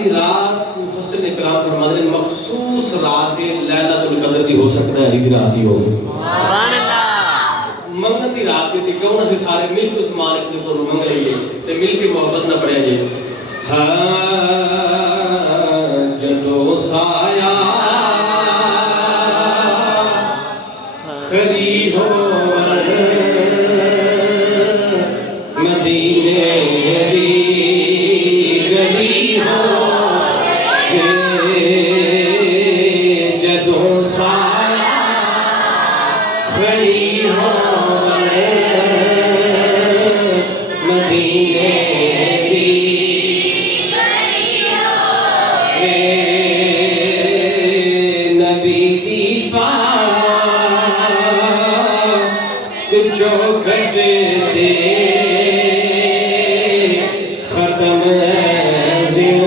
دی رات مفسر نے کلام فرماتے ہیں مخصوص رات لیلۃ القدر دی ہو سکتا ہے علی دی رات ہی ہوگی سبحان اللہ منگت دی رات دی کیوں نہ سارے مل کے اس مالک نے کو منگ لیں تے مل کے محبت نہ پڑھیا جائے جدو سایہ خری ہو مدینے دی گلی ہو جدو سایہ خری ہو مدینے چوکھٹ دے ختم ہے زندگی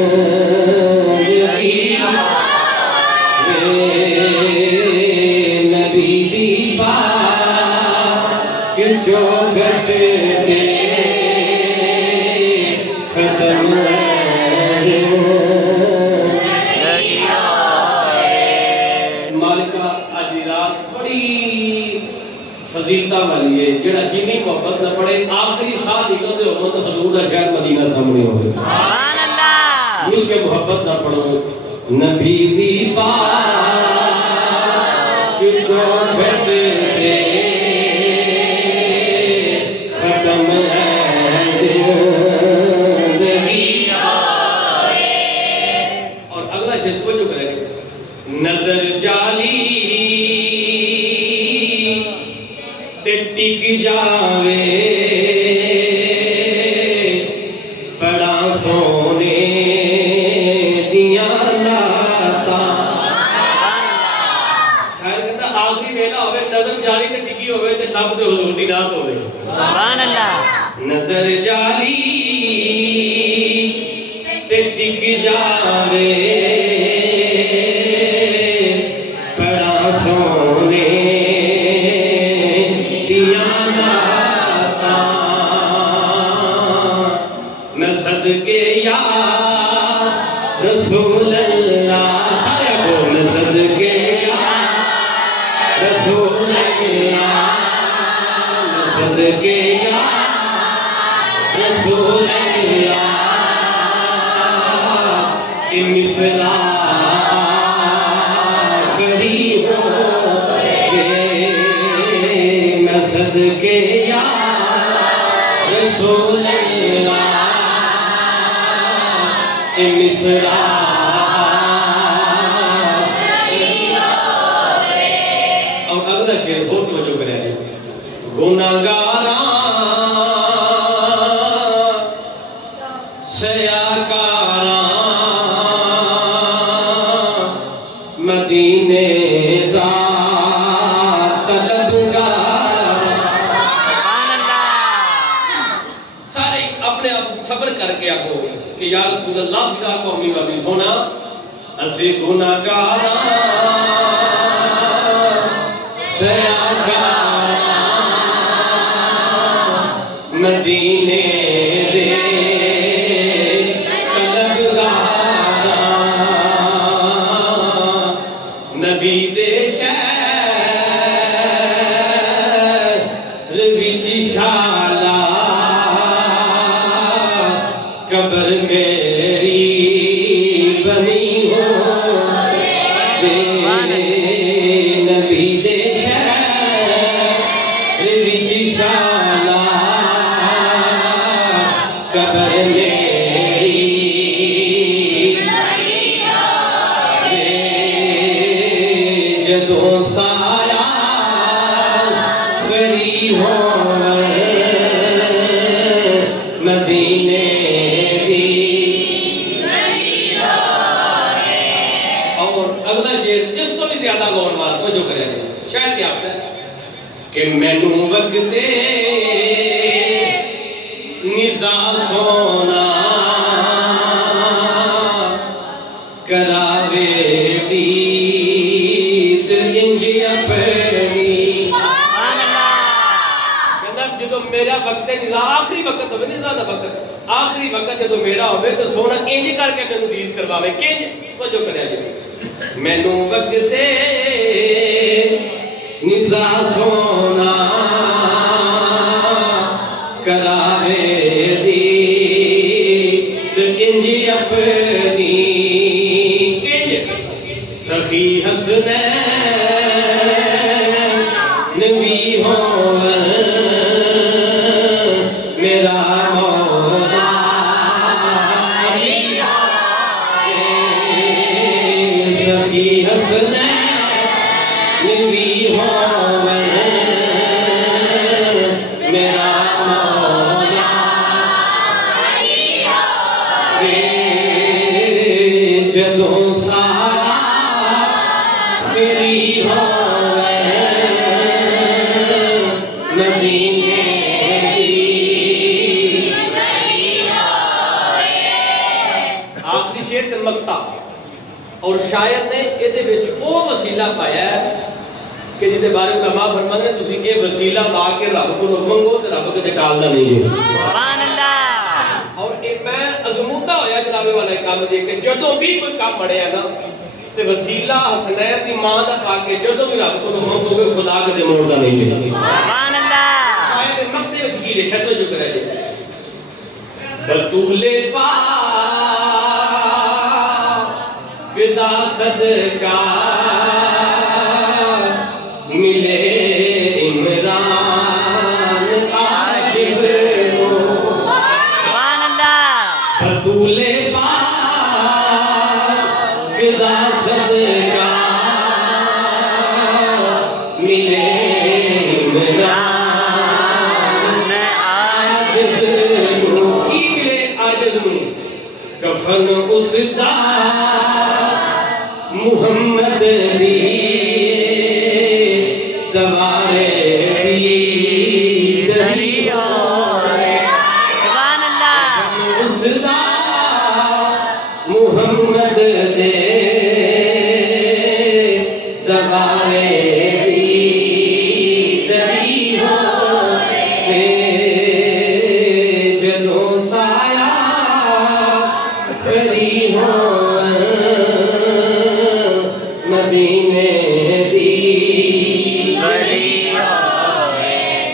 نبی دی بات چوکھٹ دے ختم ہے زندگی مالکہ آج رات بڑی فضیلتہ والی ہے جڑا جنی محبت نہ پڑے آخری ساتھ نکلتے ہو تو حضور دا شہر مدینہ سامنے ہوگا سبحان اللہ مل کے محبت نہ پڑھو نبی دی بات جو چوکھٹ دے ختم ہے زندگی اور اگلا شعر توجہ کریں گے نظر جالی ٹک جاوے بڑا سونے دیا لاتا خیر کہتا آخری ویلا ہوئے نظر جاری تے ٹکی ہوئے تے لب تے حضور دی نات ہوئے سبحان اللہ نظر جاری تے ٹک جاوے بڑا سونے صدقے یا رسول اللہ میں صدقے یا رسول اللہ میں صدقے یا رسول اللہ کہ مصرع قریب ہو گئے میں صدقے یا رسول اللہ مصرع اب اگلا شعر بہت توجہ کرے ہیں گناہگاراں سیاکاراں مدینے دا طلبگار سبحان اللہ سارے اپنے آپ صبر کر کے آگو کہ یا رسول اللہ فدا کو امی بابی سونا اسی گناہگاراں سیاکاراں مدینے دے طلبگاراں نبی دے شہر وچ شالا قبر میری بنی ہو نبی دے شہر وچ شالا قبر میری جدوں سایہ خری ہو مدینے زیادہ غور مار کو جو کرے شاید کیا آتا ہے کہ مینوں وقتے نزا سونا کراوے دید انج اپنی کہنا جدو میرا وقت نزا آخری وقت ہوئے نزا دا وقت آخری وقت جدو میرا ہوئے تو سونا انج کر کے مینوں دید کرواوے کنج تو جو کریا جی مینوں وقتے نزا سونا کراوے دی کنج اپنی کنج سخی حسنین نبی ہون میرا مولا علی سخی حسنین نبی ہون میرا مولا جدوں سارا میری ہوئے مدینے دی آخری شعر تے مقطع اور شاعر نے یہ وہ وسیلہ پایا ہے کہ جہدے بارے علماء فرماتے ہیں تسی یہ وسیلہ پا کے رب کو منگو تو رب کدے ٹالدا نہیں ہے سبحان اللہ اور ایک میں ازمودہ ہویا جناب والا کام دیکھ کے جدوں بھی کوئی کام بڑھیا نا تے وسیلہ حسنین دی ماں دا پا کے جدوں بھی رب کو منگو گے خدا کدے موڑدا نہیں ہے سبحان اللہ آئے نے مقتے وچ کی لکھا تو جو کرے جی بطول پا ودا صدقہ ملے عمران عاجز کو سبحان اللہ بطول پا ودا صدقہ ملے عمران عاجز کو کی ملے عاجز کو کفن اس دا محمد دی دوارے دی دریا سبحان اللہ اس دا محمد دے دوارے دی دریا جدوں سایہ کری ہو مدینے دی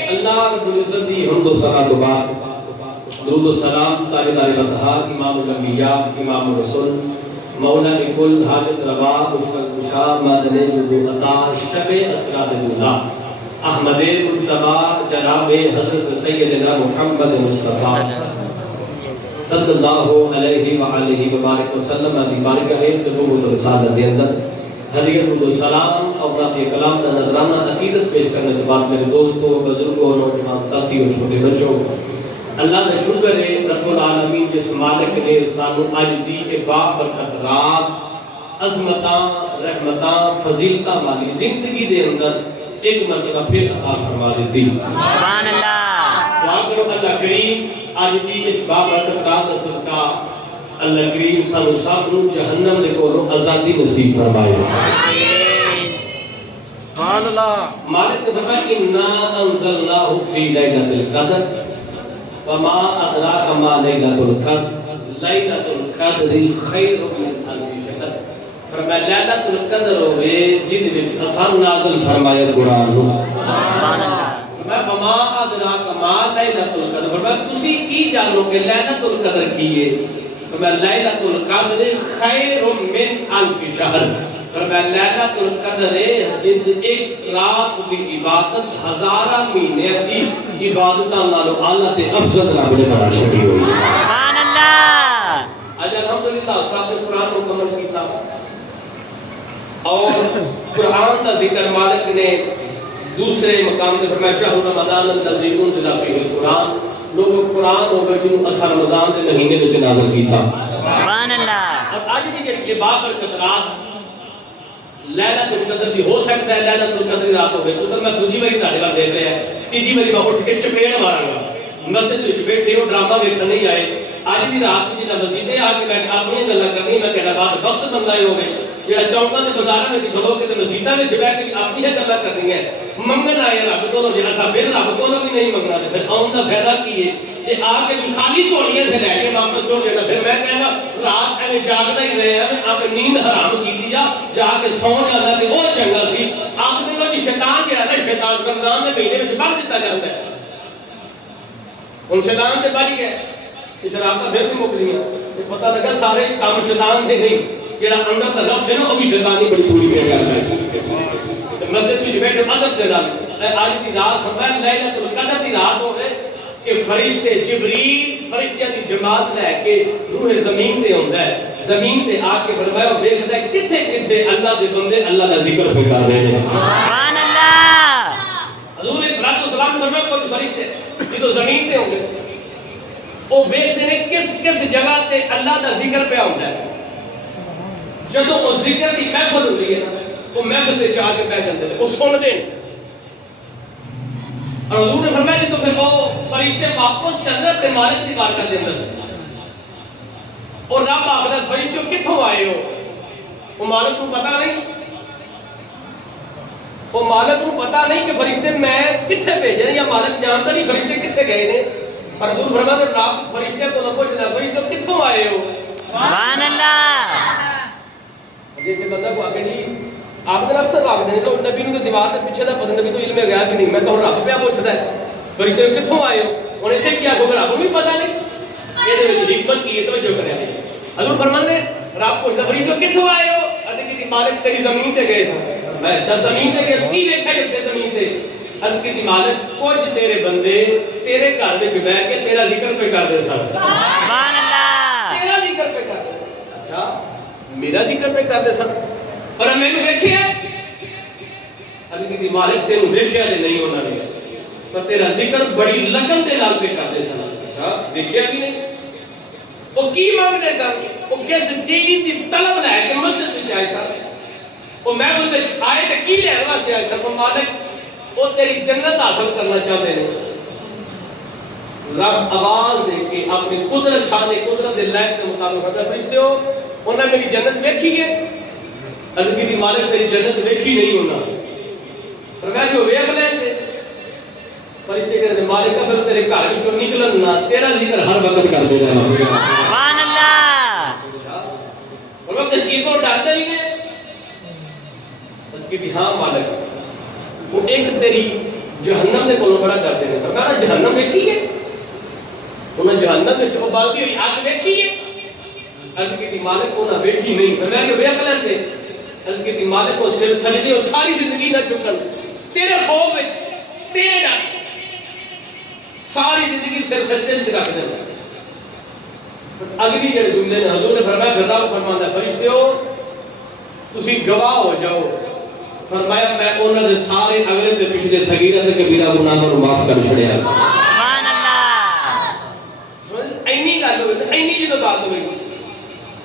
اللہ رب العزت دی حمد و ثنا تو بعد درود و سلام تاجدار الاطہار امام الانبیاء امام الرسل مولا کل حاجت روا مشکل کشا مدنی جدو عطا شب اسرار اللہ احمد مصطفیٰ جناب حضرت سیدنا محمد مصطفیٰ صلی اللہ علیہ وآلہ وبارک وسلم علی بارکہ نبوت رسالت کے اندر حضرت درود و سلام اور ذات کلام کا نظرانہ عقیدت پیش کرنے کے بعد میرے دوستوں بزرگوں نوجوان ساتھیوں چھوٹے بچوں اللہ کا شکر ہے رب العالمین جس مالک نے سانو اج دی بابرکت رات عظمتاں رحمتاں فضیلتاں والی زندگی دے اندر ایک مرتبہ پھر عطا فرما دیتی سبحان اللہ دعا کرو اللہ کریم آج دی اس بابرکت رات صدقہ اللہ کریم سانو سب نو جہنم دے کولوں آزادی نصیب فرمائے سبحان اللہ مالک نے فرمایا انا انزلناہ فی لیلۃ القدر وما ادراک ما لیلۃ القدر لیلۃ القدر خیر من الف شہر فرمایا لیلۃ القدر ہوئے جن وچ اساں نازل فرمایا قرآن نو سبحان اللہ میں وما ادراک ما لیلۃ القدر فرمایا تسی کی جانو کہ لیلۃ القدر کی ہے فرمایا لیلۃ القدر خیر من الف شہر فرمایا لیلۃ القدر جس ایک رات دی عبادت ہزارہ مہینے دی عبادتاں نالوں اعلیٰ تے افضل رب نے بنا چھڑی ہوئی سبحان اللہ آج الحمدللہ صاحب نے قرآن مکمل کیتا اور قرآن کا ذکر مالک نے دوسرے مقام تے فرمایا شہر رمضان الذی انزل فیہ القرآن لوگوں قرآن ہوگا جنہوں اسا رمضان دے مہینے وچ نازل کیتا سبحان اللہ اور آج دی جڑی بابرکت رات لیلۃ القدر دی ہو سکتا ہے لیلۃ القدر دی رات ہوگی تو میں دوجی باری تہاڈے ول دیکھ رہا ہے تیجی باری میں اٹھ کے چپیڑ ماراں گا مسجد وچ بیٹھے ہو ڈرامہ ویکھن نہیں آئے اج دی رات میں جدا مسجدے آ کے میں اپنی گلاں کرنی میں کہنا بعد وقت بندہ ہی ہوے جڑا چوکاں تے بازاراں وچ کھلو کے تے مسجداں وچ بیٹھ کے اپنی گلاں کرنی ہے منگن آئے رب تو جڑا سا پھر رب کو بھی نہیں منگنا تے پھر اون دا فائدہ کی ہے کہ آ کے خالی چولیاں سے لے کے واپس چل جانا پھر میں کہنا رات ایویں جاگدا ہی رہے ہیں آپ نیند حرام کی جا کے سو جانا تے وہ چنگا سی آپ دے کہ شیطان جڑا نا شیطان رمضان دے مہینے وچ بڑھ دتا جاندا ہے ہن شیطان تے بچ گیا اس رات پھر بھی مک گئی پتہ لگا سارے کام شیطان دے نہیں جڑا اندر دا نفس ہے نا وہ بھی شیطان دی بڑی پوری کرتا ہے تے مسجد وچ بیٹھے ادب دے نال اج دی رات فرمایا لیلۃ القدر دی رات ہوے کہ فرشتے جبریل فرشتیاں دی جماعت لے کے روح زمین تے ہوندا ہے زمین تے آ کے فرمایا ویکھدا ہے کتھے کتھے اللہ دے بندے اللہ دا ذکر پہ کر رہے ہیں سبحان اللہ حضور صلی اللہ علیہ وسلم کوئی فرشتے جدوں زمین تے ہوندے وہ ویکھدے نے کس کس جگہ تے اللہ دا ذکر پہ ہوندا ہے جدوں وہ ذکر دی محفل ہوندی ہے وہ محفل تے آ کے بیٹھ جاندے نے وہ سندے نے اور حضور نے فرمایا کہ تو پھر وہ فرشتے واپس کے اندر اپنے مالک کی بات کر دیں اور رب آخر فرشتے کتوں آئے ہو وہ مالک کو پتا نہیں وہ مالک کو پتا نہیں کہ فرشتے میں کتنے بھیجے یا مالک جانتا نہیں فرشتے کتنے گئے نے اور حضور فرمایا کہ رب فرشتے کو نہ پوچھتا فرشتے کتوں آئے ہو سبحان اللہ یہ بندہ کو آگے جی آپ نے اکثر آگ دیں تو نبی نے دیوار کے پیچھے دا پتہ نبی تو علم ہے گیا کہ نہیں میں تو رب پہ پوچھتا ہے فرشتے کتوں آئے ہو اور ایتھے کیا کو رب بھی پتہ نہیں یہ دے وچ حکمت کی توجہ کرے حضور فرماتے ہیں رب پوچھتا فرشتے کتوں آئے ہو ادے کہ مالک تیری زمین تے گئے سن میں اچھا زمین تے گئے کی ویکھا کہ زمین تے ادے کہ مالک کچھ تیرے بندے تیرے گھر وچ بیٹھ کے تیرا ذکر پہ کردے سن سبحان اللہ تیرا ذکر پہ کردے سن اچھا میرا ذکر پہ کردے سن اور میں نے دیکھیا ادے مالک تینوں دیکھیا تے نہیں انہاں نے پر تیرا ذکر بڑی لگن دے نال پہ کردے سن اچھا دیکھیا بھی نہیں وہ کی مانگدے سن وہ کس چیز دی طلب لے کے مسجد وچ آئے سن وہ محفل وچ آئے تے کی لین واسطے آئے سن مالک وہ تیری جنت حاصل کرنا چاہتے ہیں رب آواز دے کے اپنی قدرت شان قدرت دے لائق کے مطابق فرماتا فرشتو انہاں میری جنت دیکھی ہے ادھر کی مالک تیری جنت دیکھی نہیں ہونا فرمایا جو ویکھ لیں تے فرشتے کہتے مالک کا پھر تیرے گھر وچوں نکلن نہ تیرا ذکر ہر وقت کر دے گا سبحان اللہ اور وقت چیز کو ڈرتے بھی ہیں کہ ہاں مالک وہ ایک تیری جہنم دے کولوں بڑا ڈرتے ہیں فرمایا جہنم دیکھی ہے انہاں جہنم وچ ابالتی ہوئی اگ دیکھی ہے ادھر کی مالک کو نہ دیکھی نہیں فرمایا کہ ویکھ لیں تے ادھر کی مالک کو سجدے اور ساری زندگی نہ چکن تیرے خوف وچ تیرے ڈر ساری زندگی سر سجدے وچ رکھ دے اگلی جڑے جملے نے حضور نے فرمایا پھر رب فرماندا ہے فرشتو تسی گواہ ہو جاؤ فرمایا میں انہاں دے سارے اگلے تے پچھلے صغیرہ تے کبیرہ گناہ کو معاف کر چھڑیا سبحان اللہ اینی گل ہوئی اینی جدوں بات ہوئی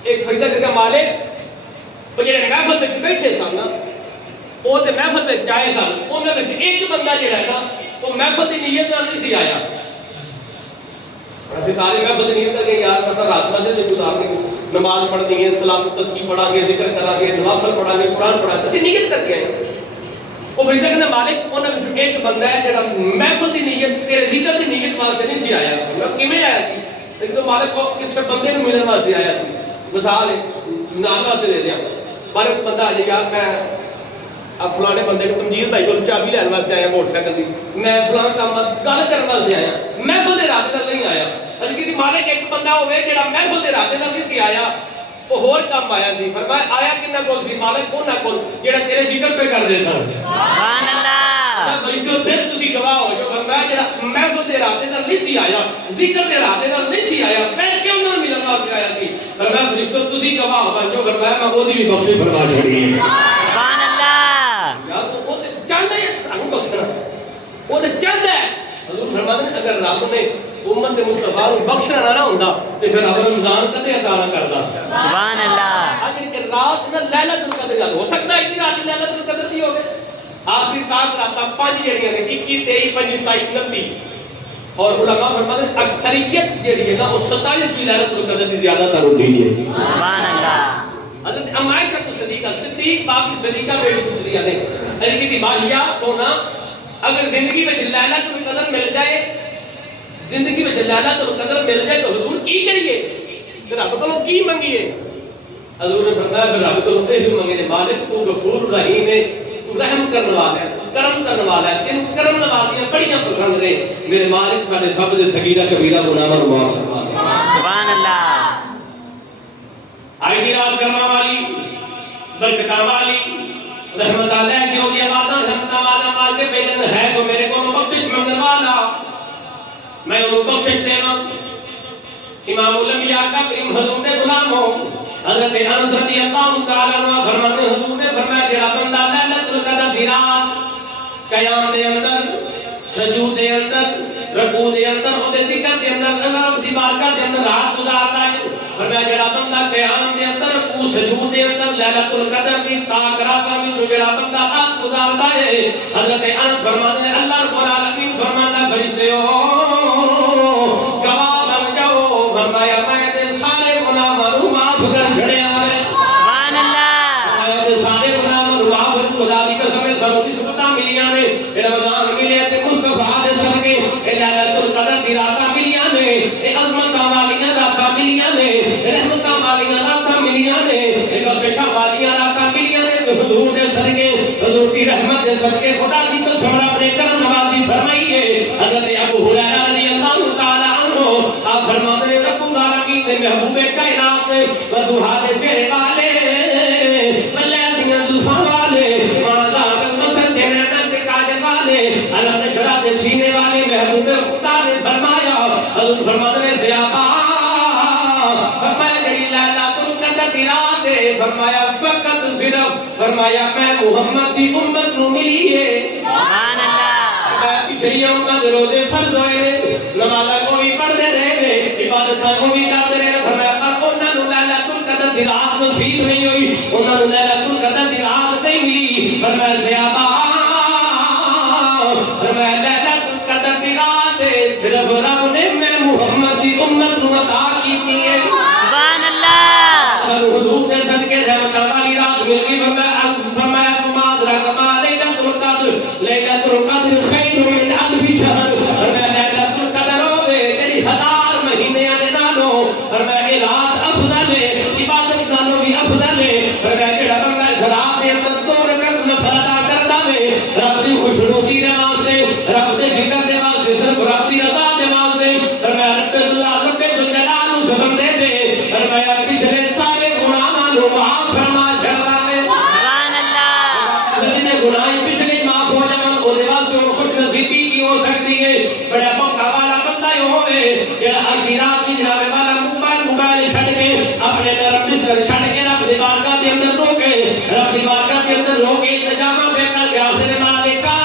ایک فرشتہ کہتا مالک وہ جڑے محفل وچ بیٹھے سن نا وہ تے محفل وچ آئے سن انہاں وچ ایک بندہ جڑا ہے نا وہ محفل دی نیت نال نہیں سی آیا اسی سارے محفل دی نیت کر کے یار بس رات مسجد میں گزار کے نماز پڑھنی ہے صلاۃ تسبیح پڑھا کے ذکر کرا کے نوافل پڑھا کے قرآن پڑھا کے اسی نیت کر کے آئے وہ فرشتہ کہتا مالک انہاں وچ ایک بندہ ہے جڑا محفل دی نیت تیرے ذکر دی نیت واسطے نہیں سی آیا میں کیویں آیا سی لیکن تو مالک کو کس بندے نوں ملن واسطے آیا سی مثال ہے نام واسطے دے دیا پر ایک بندہ آ جائے یار میں اب فلانے بندے کو تمجید بھائی کو چابی لین واسطے آیا موٹر سائیکل دی میں فلاں کام گل کرن واسطے آیا محفل دے ارادے نال نہیں آیا اج کی مالک ایک بندہ ہوے جڑا محفل دے ارادے نال نہیں سی آیا وہ ہور کام آیا سی فرمایا آیا کنا کول سی مالک انہاں کول جڑا تیرے ذکر پہ کر دے سن سبحان اللہ فرشتو پھر تسی گواہ ہو جو فرمایا جڑا محفل دے ارادے نال نہیں سی آیا ذکر دے ارادے نال نہیں سی آیا پیسے انہاں ملن واسطے آیا سی فرمایا فرشتو تسی گواہ بن جو فرمایا میں اودی بھی بخشش فرما چھڑی سبحان اللہ یا تو وہ چاہندا ہے سانو بخشنا وہ تے چاہندا ہے حضور فرماتے ہیں اگر رب نے امت مصطفیٰ کو بخشنا نہ ہوندا تے پھر رمضان کدے عطا نہ کردا سبحان اللہ اج کہ رات نہ لیلۃ القدر یاد ہو سکتا ہے کہ رات لیلۃ القدر دی ہوے آخری تاک راتاں پانچ جڑیاں نے 21 23 25 27 29 اور علماء فرماتے ہیں اکثریت جڑی ہے نا وہ 27ویں لیلۃ القدر دی زیادہ تر ہوتی ہے سبحان اللہ حضرت عائشہ صدیقہ صدیق باپ کی صدیقہ بیٹی پوچھ رہی ہے حضرت کی ماہیہ سونا اگر زندگی میں لیلۃ القدر مل جائے زندگی میں لعنت القدر مل جائے تو حضور کی کریے پھر رب کو کی منگیے حضور نے فرمایا پھر رب کو یہ منگے نے مالک تو غفور رحیم ہے تو رحم کرنے والا ہے تو کرم کرنے والا ہے ان کرم نوازیاں بڑیاں پسند نے میرے مالک ساڈے سب دے صغیرہ کبیرہ گناہاں نوں معاف فرما دے سبحان اللہ آئی دی رات کرما والی برکتاں والی رحمت اللہ کی ہوگی آباداں رحمت والا مال کے بیلن ہے تو میرے کو بخشش منگن والا میں انہوں بخشش دیواں امام الانبیاء کا کریم حضور نے غلام ہو حضرت انس رضی اللہ تعالیٰ عنہ فرماتے حضور نے فرمایا جڑا بندہ لیلۃ القدر دی رات قیام دے اندر سجود دے اندر رکوع دے اندر اودے ذکر دے اندر رب دی بارگاہ دے اندر رات گزارتا ہے فرمایا جڑا بندہ قیام دے اندر رکوع سجود دے اندر لیلۃ القدر دی تاک راتاں وچ جڑا بندہ رات گزارتا ہے حضرت انس فرماتے ہیں اللہ رب العالمین فرماتا ہے فرشتو گواہ بن جاؤ فرمایا میں تے سارے گناہاں نوں معاف کر چھڑیا ہے سبحان اللہ میں تے سارے گناہاں نوں معاف کر خدا دی قسم ہے سانوں نسبتاں ملیاں نے رمضان ملے تے مصطفیٰ دے صدقے لیلۃ القدر دی راتاں ملیاں نے عظمتاں والیاں راتاں ملیاں نے رحمتاں والیاں راتاں ملیاں نے بخششاں والیاں راتاں ملیاں نے حضور دے صدقے حضور دی رحمت دے صدقے خدا دی قسم رب نے کرم نوازی فرمائی ہے حضرت ابو ہریرہ رضی اللہ تعالی عنہ آپ فرماتے ہیں رب العالمین دے محبوب کائنات وضحا دے چہرے والے لیل دیاں زلفاں والے ماذا مسجد دے نعمت دے کاجل والے علم نشرہ دے سینے والے محبوب خدا نے فرمایا حضور فرماتے ہیں صحابہ فرمایا جڑی لیلۃ القدر دی رات ہے فرمایا فقط صرف فرمایا میں محمد دی امت نوں ملی ہے سبحان اللہ پچھلی امت دے روزے فرض ہوئے نے نمازاں کو بھی پڑھتے رہے نے عبادتاں کو بھی کرتے رہے فرمایا پر انہاں نوں لیلۃ القدر دی رات نصیب نہیں ہوئی انہاں نوں لیلۃ القدر دی رات نہیں ملی فرمایا صحابہ فرمایا لیلۃ القدر دی رات صرف رب نے میں محمد دی امت نوں عطا کیتی ہے سبحان اللہ حضور دے صدقے رحمت والی رات مل گئی فرمایا مادرا کما لیلۃ القدر لیلۃ القدر خیر من الف شہر فرمایا لیلۃ القدر ہوے تیری 1000 مہینے دے نالوں فرمایا یہ رات افضل ہے عبادت نالوں بھی افضل ہے فرمایا جڑا بندہ اس رات دے اندر 2 رکعت نفل ادا کردا ہے رب دی خوشنودی دے واسطے رب دے ذکر دے واسطے صرف رب دی رضا دے واسطے فرمایا رب اللہ رب جلال اس بندے دے فرمایا پچھلے سارے گناہاں نوں معاف فرما چھڑدا ہے سبحان اللہ جتنے گناہ پچھلے معاف ہو جاون او دے واسطے خوش نصیبی کی ہو سکتی ہے بڑا موقع والا بندہ ہوے جڑا اگی رات کی جناب والا موبائل چھڈ کے اپنے نرم بستر چھڈ کے رب دی بارگاہ دے اندر رو کے رب دی بارگاہ دے اندر رو کے التجا پہ کر کے آخر مالکا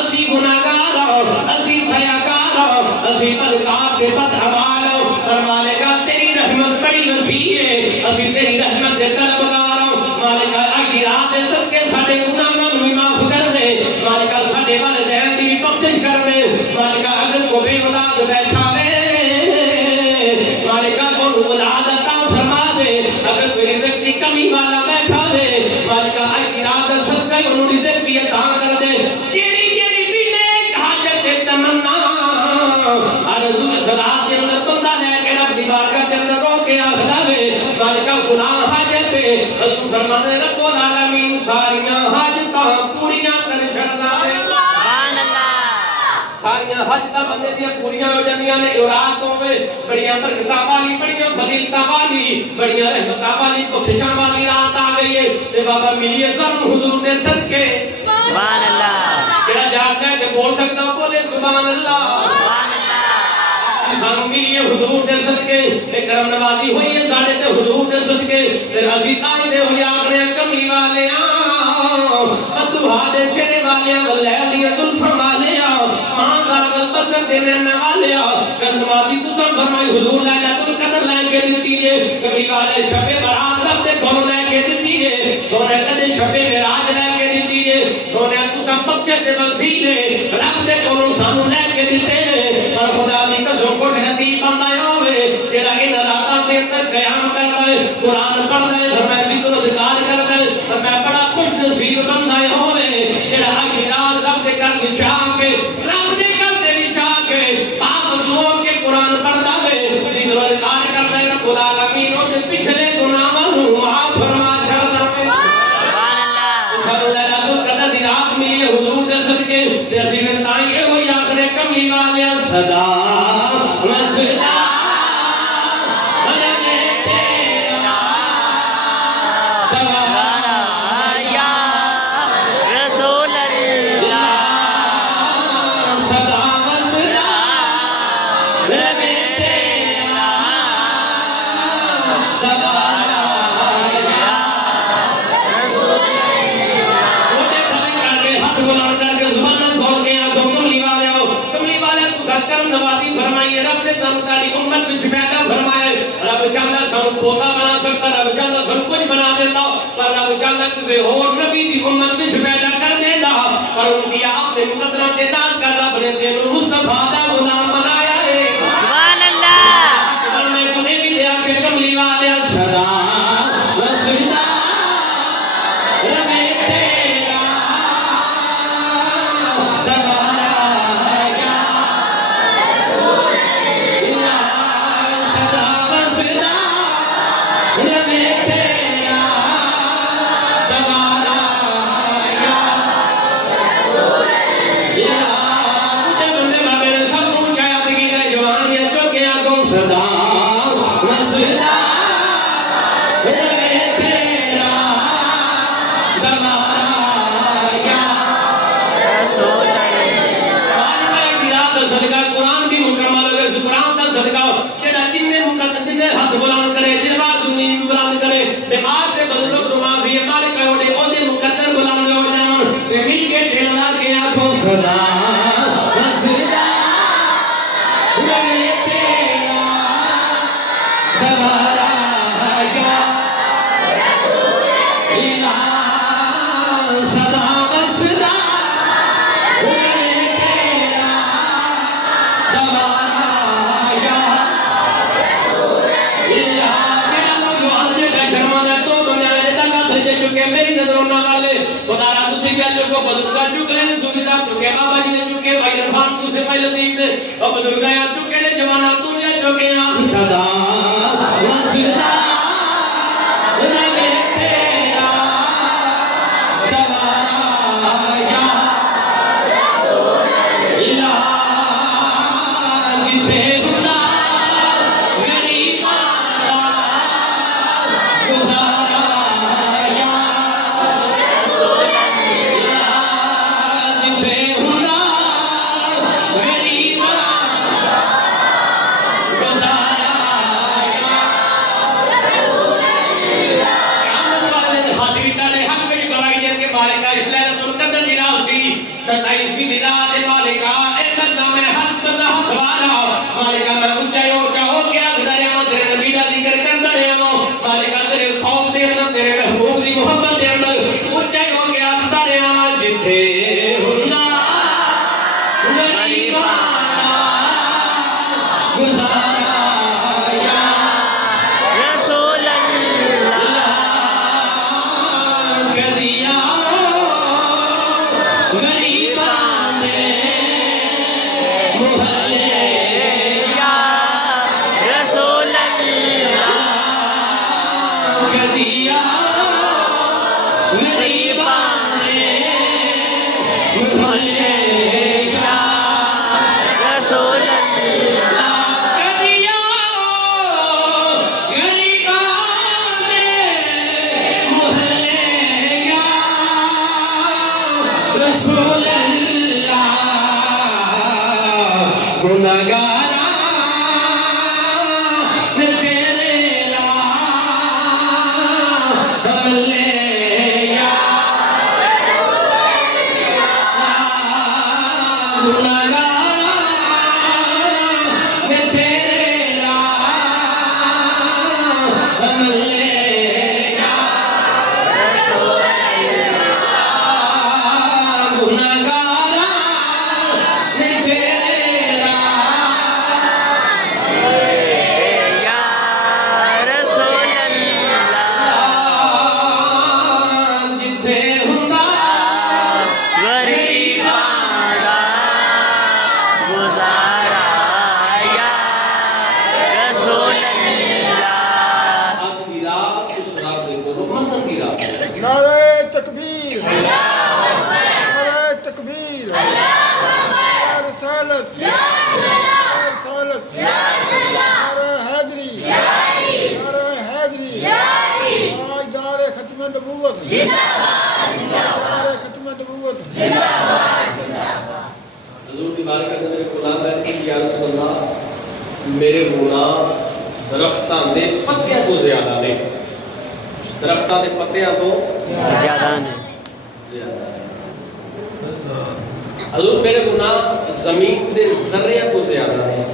اسی گناہگار اسی سیاکار اسی بدکار تے بد اعمال پر مالکا تیری رحمت بڑی وسیع ہے اسی تیری رحمت دے طلبگار مالکا اگی رات دے صدقے ساڈے گناہاں نوں معاف کر دے مالکا ساڈے والدین دی بھی بخشش کر دے مالکا اگر کوئی بے اولاد بیٹھا وے مالکا کو اولاد عطا فرما دے اگر کوئی رزق دی کمی والا بیٹھا وے مالکا اگی رات دے صدقے انہوں رزق بھی عطا کر دے جیڑی جیڑی بھی نیک حاجت تے تمنا آرزو صلات دے اندر بندہ لے کے رب دی بارگاہ دے اندر رو کے آخدا وے مالکا فلاں حاجت ہے حضور فرماتے ہیں رب العالمین ساریاں حاجتاں پوریاں کر چھڑدا ہے سبحان اللہ ساریاں حاجتاں بندے دیاں پوریاں ہو جاندیاں نے رات ہوے بڑیاں برکتاں والی بڑیاں فضیلتاں والی بڑیاں رحمتاں والی بخششاں والی رات آ گئی ہے تے بابا ملیے سب حضور دے صدقے سبحان اللہ جڑا جانتا ہے کہ بول سکتا ہو بولے سبحان اللہ سبحان اللہ سانوں ملیے حضور دے صدقے تے کرم نوازی ہوئی ہے ساڈے تے حضور دے صدقے تے اسی تاں دے ہوئی آکھنے کملی والیاں ادھا دے چہرے والیاں لیل دی زلفاں والیاں ماں داغل بسر دے نعمت والیاں کرم نوازی تساں فرمائی حضور لیلۃ القدر لے کے دتی ہے کملی والے شب برات رب دے کولوں لے کے دتی ہے سونے کدے شب معراج لے کے دتی ہے سونے تساں بخشے دے وسیلے رب دے کولوں سانوں لے کے دتے پر خدا دی قسم خوش نصیب بندہ ہوے جڑا ان راتاں دے اندر قیام کردا ہے قرآن پڑھدا ہے فرمایا ذکر و ذکر کردا ہے فرمایا بڑا خوش نصیب بندہ ہوے جڑا اگھی رات رب دے گھر وچ آ کے رب دے گھر دے وچ آ کے چاہتا سن کھوتا بنا سکتا رب چاہتا سن کچھ بنا دیتا پر رب چاہتا کسی اور نبی دی امت میں پیدا کر دیتا پر ان کی آپ نے مقدرہ دیتا کر رب نے تینو مصطفیٰ دا غلام بنایا ہے سبحان اللہ پر میں تمہیں بھی دیا کہ کملی والے صدا رسولہ ربے تیرا دوبارہ یا رسول اللہ صدا رسولہ ربے تیرا دوبارہ یا رسول اللہ جب نے بابے نے سب کو اونچایا تکی نے جوان یہ چوکیاں کو صدا رسولہ ربے تیرا دوبارہ یا رسول آج کا اقتدار کا صدقہ قرآن بھی مکمل ہو گئے قرآن کا صدقہ جڑا جن نے مقدس جن نے ہاتھ بلند کرے جن باز دنیا بھی بلند کرے تے آج تے بدلو نمازی ہمارے کہوڑے اودے مقدر بلند ہو جاون تے مل کے ڈھیلا کے آکھو صدا رسولہ ربے تیرا دوبارہ یا رسول اللہ صدا رسولہ ربے تیرا دوبارہ یا رسول اللہ میرا نوجوان جے بے شرما دے تو بندے آئے تک ہاتھ دے چکے میری نظروں نہ والے خدا را تجھے کیا چکو بزرگا چک لے سوری صاحب چکے بابا جی نے چکے بھائی عرفان تو سے پہلے لطیف نے اور بزرگا یا چکے نے جوانا تم یا چکے آنکھ صدا رسولہ ربے تیرا دوبارہ یا رسول اللہ جتھے بلا غریباں دا گزارا یا رسول اللہ جتھے بلا غریباں دا گزارا یا رسول اللہ قیامت والے دن خاتمی تعالی حق میں گواہی دے کے مالکہ اس لیلۃ القدر دی رات سی 27ویں دی رات ہے مالکہ اے بندہ میں حق بندہ حق والا مالکہ میں اونچا ہو کے اقدار میں تیرے نبی دا ذکر کرتا رہا ہوں مالکہ تیرے خوف دے اندر تیرے محبوب دی محبت دے اندر اونچا ہو کے اقدار میں جتھے ہندا غریباں دا گزارا یا رسول اللہ گدیا غریباں دے محلے یا رسول اللہ گدیا غریباں دے محلے یا رسول اللہ گدیا غریباں دے محلے یا رسول اللہ گناہگاراں نے تیرے راہ ملے یا گناہگاراں نے تیرے راہ ملے یا گناہگاراں نے تیرے راہ یا رسول اللہ جتھے ہندا غریباں دا گزارا یا رسول اللہ آج دی رات اس رات دے بولو منت دی رات ہے نعرہ تکبیر نعرہ تکبیر نعرہ رسالت رسالت نعرہ حیدری نعرہ حیدری آج دار ختم نبوت دار ختم نبوت حضور کی بارگاہ کے اندر قرآن ہے کہ یا رسول اللہ میرے گناہ درختاں دے پتیاں تو زیادہ نے درختاں دے پتیاں تو زیادہ نے زیادہ ہے حضور میرے گناہ زمین دے ذریعہ تو زیادہ ہیں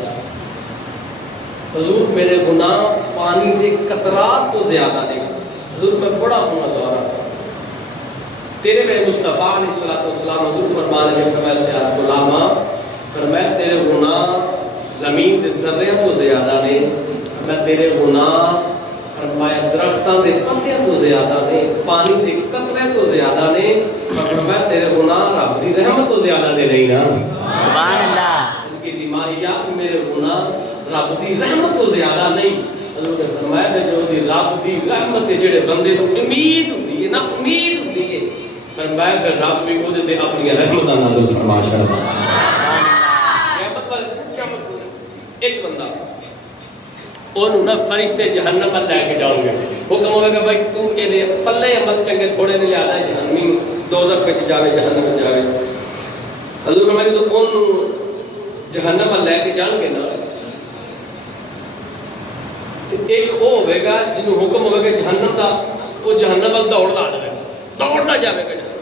حضور میرے گناہ پانی کے قطرات تو زیادہ دے. حضور میں بڑا گناہ گار ہوں. تیرے میرے مصطفیٰ علیہ السلام حضور فرمانے کے فرمایا سے آپ غلامہ فرمایا تیرے گناہ زمین دے ذرے تو زیادہ نے. میں تیرے گناہ فرمایا درختاں دے پتے تو زیادہ نے, پانی دے قطرے تو زیادہ نے. فرمایا تیرے گناہ رب دی رحمت تو زیادہ دے نہیں نا. سبحان اللہ. ان کی ماہیات میرے گناہ رب دی رحمت تو زیادہ نہیں. حضور نے فرمایا کہ جو دی رب دی رحمت تے جڑے بندے کو امید ہوندی ہے نا, امید ہوندی ہے, فرمایا کہ رب بھی وہ دے اپنی رحمتاں نازل فرما چھڑدا. قیامت والے ایک بندہ اونوں نہ فرشتے جہنم ول لے کے جاؤ گے. حکم ہوے گا بھائی تو اے دے پلے عمل چنگے تھوڑے نے لیا جہنمی دوزخ وچ جاوے, جہنم وچ جاوے. حضور فرمایا تو اونوں جہنم ول لے کے جان گے نا, ایک وہ ہوئے گا جنہوں حکم ہوئے گا جہنم دا, وہ جہنم ول دوڑدا جائے گا, دوڑدا جاوے گا جہنم.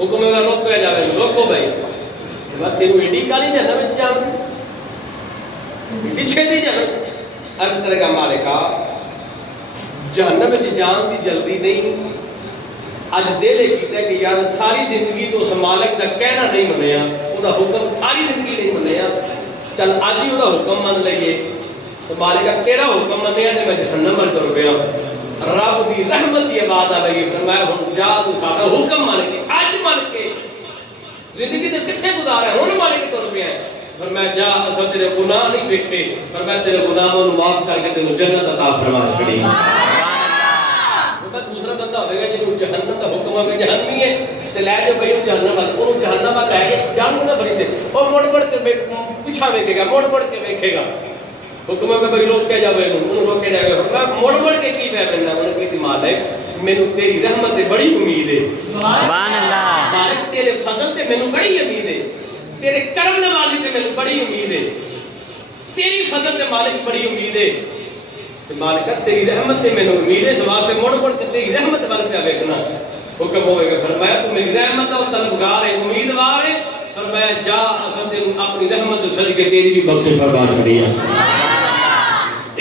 حکم ہوئے گا روکیا جاوے گا, روکو بھائی بات تینوں ایڈی کالی جہنم وچ جان دے پیچھے دی جاوے. عرض کرے گا مالکا جہنم وچ جان دی جلدی نہیں, اج دل کیتا کہ یار ساری زندگی تو اس مالک دا کہنا نہیں منیا, او دا حکم ساری زندگی نہیں منیا, چل اج ہی او دا حکم من لئیے. تو مالکہ تیرا حکم منیا تے میں جہنم ول ٹر پیا. رب دی رحمت دی آواز آ رہی ہے. فرمایا ہن جا تو سارا حکم مان کے اج مان کے زندگی تے کتھے گزارا ہے, ہن مان کے ٹر پیا. فرمایا جا اساں تیرے گناہ نہیں ویکھے, فرمایا تیرے گناہوں نوں معاف کر کے تینوں جنت عطا فرما چھڑی. دوسرا بندہ ہوئے گا جنہوں جہنم دا حکم ہوگا جہنمی ہے تے لے جو بھئی جہنم ول, انہوں جہنم ول لے کے جان نہ فرشتے او مڑ مڑ کے پیچھا ویکھے گا, مڑ مڑ کے ویکھے گا. حکم ہے کہ بھئی روک کے جاوے, انہوں روک کے جائے گا. فرمایا مڑ مڑ کے کی پیا کرنا, انہوں نے کہا مالک مینوں تیری رحمت تے بڑی امید ہے. سبحان اللہ. مالک تیرے فضل تے مینوں بڑی امید ہے, تیرے کرم نوازی تے مینوں بڑی امید ہے, تیری فضل تے مالک بڑی امید ہے. تے مالکہ تیری رحمت تے مینوں امید ہے, اس واسطے مڑ مڑ کے تیری رحمت ول پیا ویکھنا. حکم ہوئے گا فرمایا تو میری رحمت دا طلبگار ہے, امیدوار ہے. فرمایا جا اساں تینوں اپنی رحمت صدقے تیری بھی بخش فرما چھڑی ہے.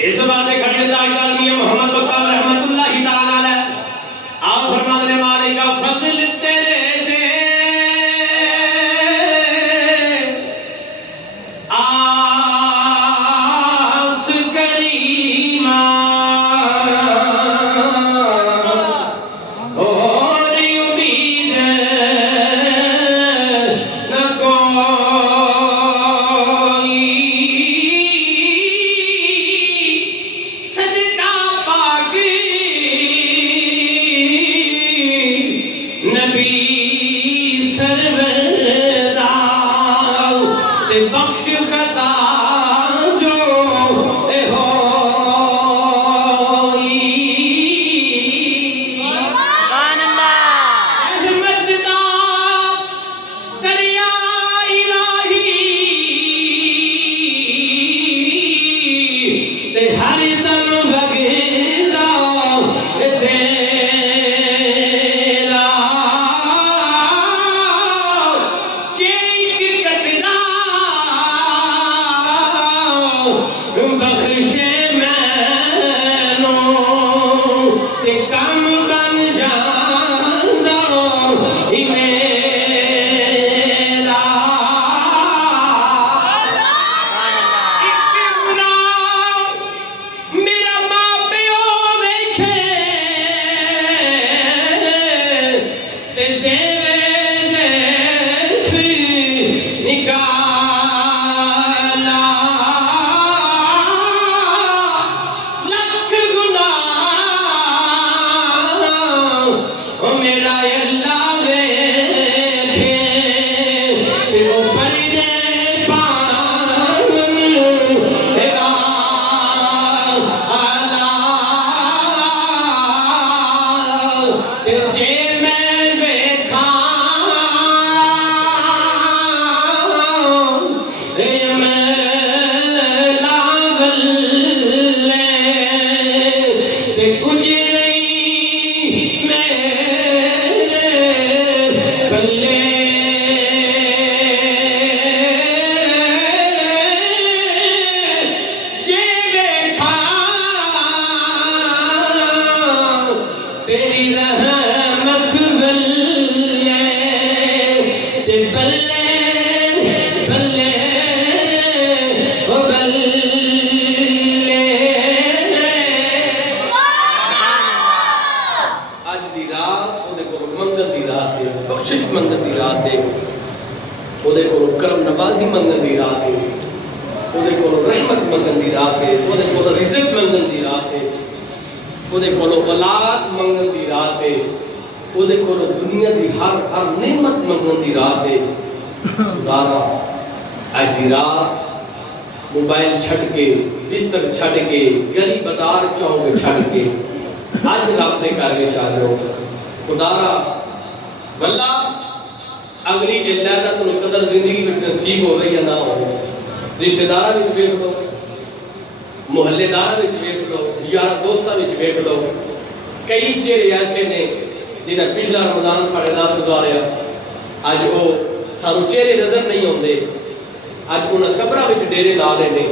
اس بارے کھڑے داعی میاں محمد بخشاب رحمت اللہ تعالی علیہ آپ فرماتے ہیں مالکہ فضل تیرے دے آس کریمہ اور امید نہ کوئی صدقہ دی رات وہ دے کو منگل دی رات ہے، بخشش منگل دی رات ہے، وہ دے کو کرم نوازی منگل دی رات ہے، وہ دے کو رحمت منگل دی رات ہے، وہ دے کو رزق منگل دی رات ہے، وہ دے کو اولاد منگل دی رات ہے، وہ دے کو دنیا دی ہر نعمت منگل دی رات ہے۔ خدارا اج دی رات موبائل چھڑ کے، بستر چھڑ کے، گلی بازار چوک چھڑ کے اج رابطے کر کے چاہ رہے ہو خدارا واللہ اگلی لہلہ تو قدر زندگی میں نصیب ہو گئی یا نہ ہو، رشتہ داراں وچ ویکھ لو، محلے داراں وچ ویکھ لو، یار دوستاں وچ ویکھ لو، کئی چہرے ایسے نے جنہاں پچھلا رمضان ساڑھے نال گزاریا، اج وہ سانو چہرے نظر نہیں ہوندے، اج انہاں قبراں وچ ڈیرے لا لے نے،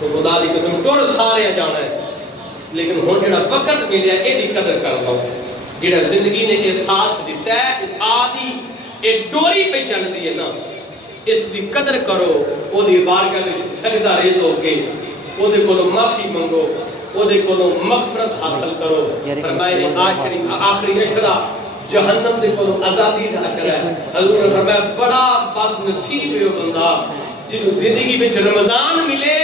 تو خدا دی قسم ٹر سارے جانا ہے، لیکن ہن جڑا وقت ملیا اے دی قدر کر لو، جڑا زندگی نے اے ساتھ دیتا ہے، اس ساتھ ہی اے ڈوری پہ چلدی ہے نا، اس دی قدر کرو، او دی بارگاہ وچ سجدہ ریز ہو کے او دے کولوں معافی منگو، او دے کولوں مغفرت حاصل کرو۔ فرمائے آخری اشرا جہنم دے کولوں آزادی دا اشرا ہے۔ حضور نے فرمایا بڑا بد نصیب ہے وہ بندہ جنہوں زندگی وچ رمضان ملے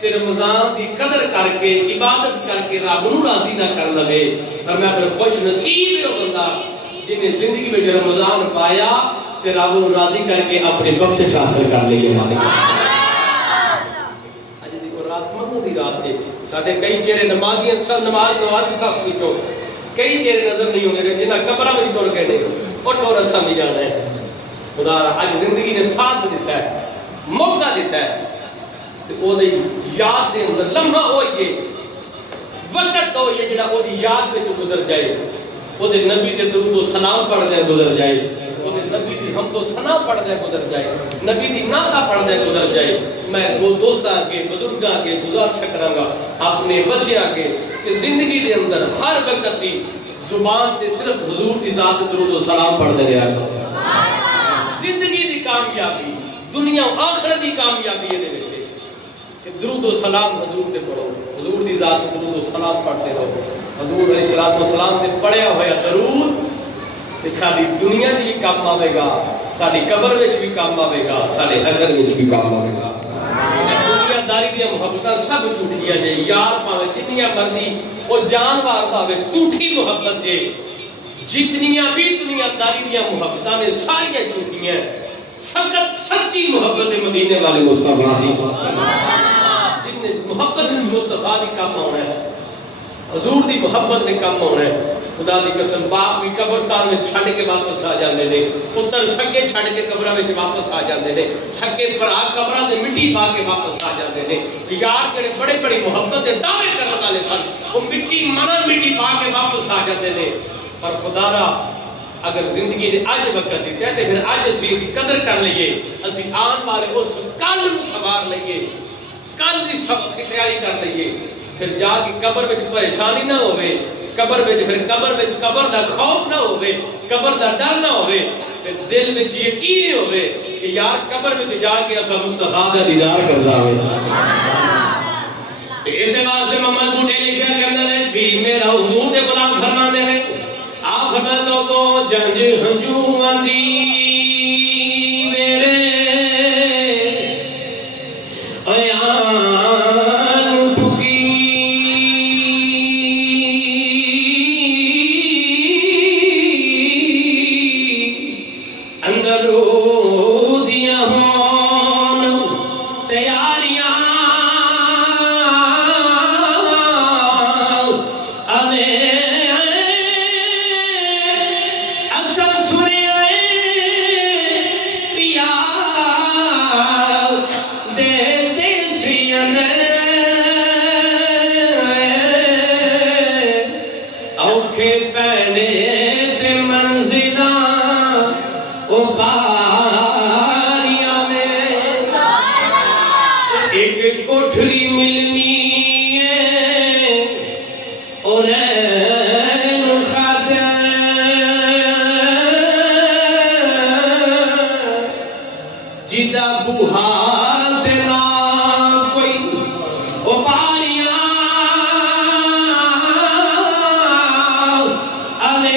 تے رمضان دی قدر کر کے عبادت کر کے رب نوں راضی نہ کر لوے۔ فرمایا پھر خوش نصیب ہے وہ بندہ جنہیں زندگی وچ رمضان پایا تے رب نوں راضی کر کے اپنے بخشش حاصل کر لئی مالک۔ اج دی کو رات منگو دی رات ہے، ساڈے کئی چہرے نمازی نمازی صاحب وچوں کئی چہرے نظر نہیں ہونے جنہاں قبراں وچ ٹر گئے نے، او ٹر اساں بھی جانا ہے۔ خدا اج زندگی نے ساتھ دیتا ہے، موقع دیتا ہے تے او دی یاد دے اندر لمحہ ہوئیے، وقت ہوئیے جڑا او دی یاد وچ گزر جائے، او دے نبی تے درود و سلام پڑھ دے گزر جائے، او دے نبی دی حمد و ثنا پڑھ دے گزر جائے، نبی دی نعتاں پڑھ دے گزر جائے۔ میں وہ دوستاں کے بزرگاں کے گزارش کراں گا اپنے بچیاں کے کہ زندگی دے اندر ہر وقت دی زبان تے صرف حضور دی ذات درود و سلام پڑھ دے رہا کرو۔ زندگی دی کامیابی، دنیا و آخرت دی کامیابی ہے دے وچ کہ درود و سلام حضور تے پڑھو، حضور دی ذات درود و سلام پڑھتے رہو۔ حضور علیہ السلام تے پڑھیا ہویا درود کہ ساری دنیا وچ بھی کام آوے گا، ساری قبر وچ بھی کام آوے گا، سارے حشر وچ بھی کام آوے گا۔ دنیا داری دی محبتاں سب جھوٹیاں جے، یار پاویں جتنیاں مرضی او جانوار دا ہوے جھوٹی محبت جے، جتنیاں بھی دنیا داری دی محبتاں نے ساریاں جھوٹیاں، فقط سچی محبت مدینے والے مصطفیٰ دی جن نے محبت اس مصطفیٰ دی کام ہونا ہے، حضور دی محبت نے کام ہونا ہے۔ خدا دی قسم باپ بھی قبرستان میں چھڑ کے واپس آ جاندے نے، پتر سکے چھڑ کے قبراں وچ واپس آ جاندے نے، سکے بھرا قبراں تے مٹی پا کے واپس آ جاندے نے۔ یار جڑے بڑے بڑی محبت دے دعوے کرن والے سن وہ مٹی پا کے واپس آ جاندے نے۔ پر خدا را اگر زندگی نے اج وقت دیتا ہے تے پھر اج اسی دی قدر کر لئیے، اسی آن والے اس کل نوں سنوار لئیے، کل دی سب کی تیاری کر لئیے، پھر جا کے قبر وچ پریشانی نہ ہوئے، قبر دا خوف نہ ہوئے، قبر دا ڈر نہ ہوئے، پھر دل میں یقین ہوئے کہ یار قبر میں جا کے اسا مصطفیٰ دا دیدار کرنا ہوئے۔ اسے واسطے محمد بوٹے لکھا کرنا نے سی میرا حضور دے غلام فرما دے میں آپ فرما دو کو جنج ہنجو اندی میرے ایان ٹکی اندر دیا ہون تیاریاں کوٹھری ملنی ہے اور جدا بوہا دینا کوئی او باریاں آلے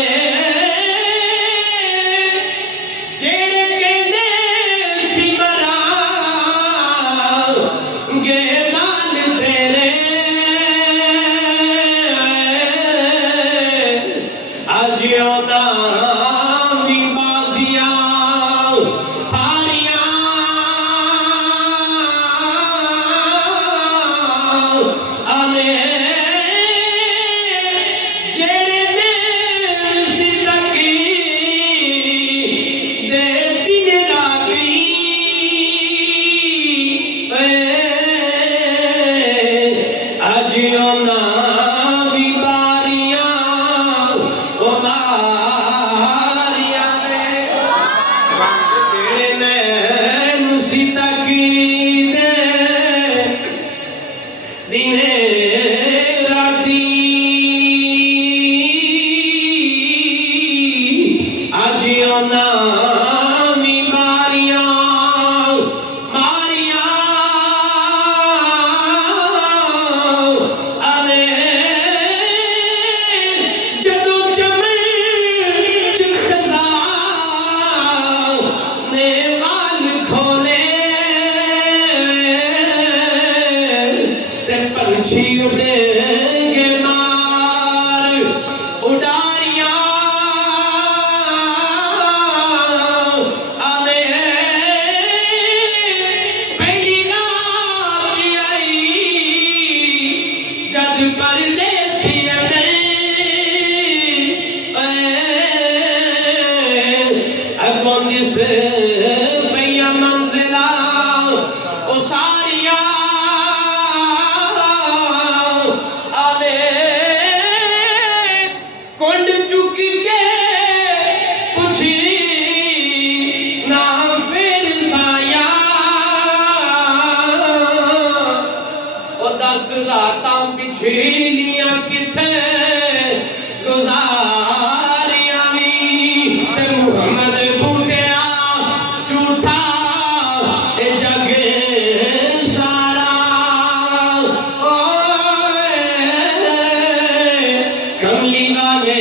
دیوانے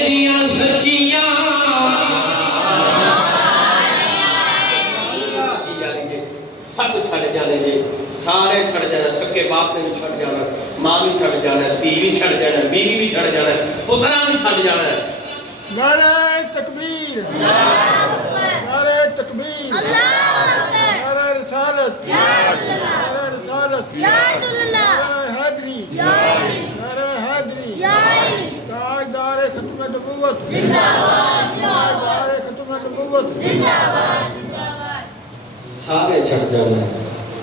دیاں سچیاں سب چھڑ جانے جی سارے چھڑ جانا سکے باپ نے بھی چھڑ جانا ماں بھی چھڑ جانا دھی بھی چھڑ جانا بیوی بھی چھڑ جانا پترا بھی چھڑ جانا نعرہ تکبیر نعرہ تکبیر نعرہ رسالت نعرہ رسالت نعرہ حیدری نعرہ حیدری تاجدار ختم نبوت تاجدار ختم نبوت سارے چھڑ جانا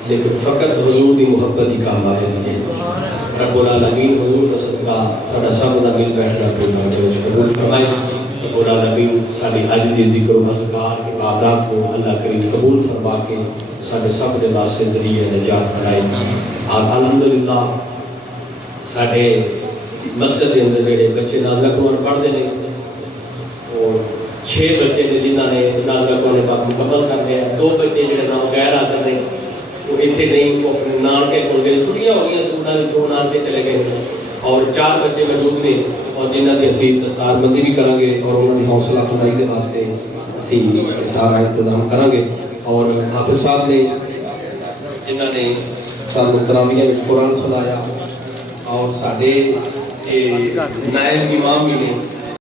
لیکن فقط حضور دی محبت ہی کام آئے گی رب العالمین حضور کا صدقہ ساڑھا سب دا مل بیٹھنا پڑھنا جو اس قبول فرمائے رب العالمین ساڑھی حج دی ذکر و اذکار عبادات کو اللہ کریم قبول فرما کے ساڑھے سب دے واسطے ذریعہ نجات بنائے الحمدللہ ساڑھے مسجد دے اندر جڑے بچے نازلہ قرآن پڑھ دے نہیں اور 6 بچے نے جنہاں نے نازلہ قرآن پاک مکمل کر لیا 2 بچے جڑے نام غیر حاضر نہیں وہ اتنے نہیں وہ اپنے نانکے کھول گئے چھٹیاں ہو گئی سکولوں میں چھوڑ نانکے چلے گئے اور 4 بچے موجود نے اور جنہاں کی اسی دستار بندی بھی کریں گے اور انہوں نے حوصلہ افزائی کے واسطے اسی سارا انتظام کریں گے اور حافظ صاحب نے جنہاں نے سال تراویح میں قرآن سنایا اور ساڈے نائب امام بھی نے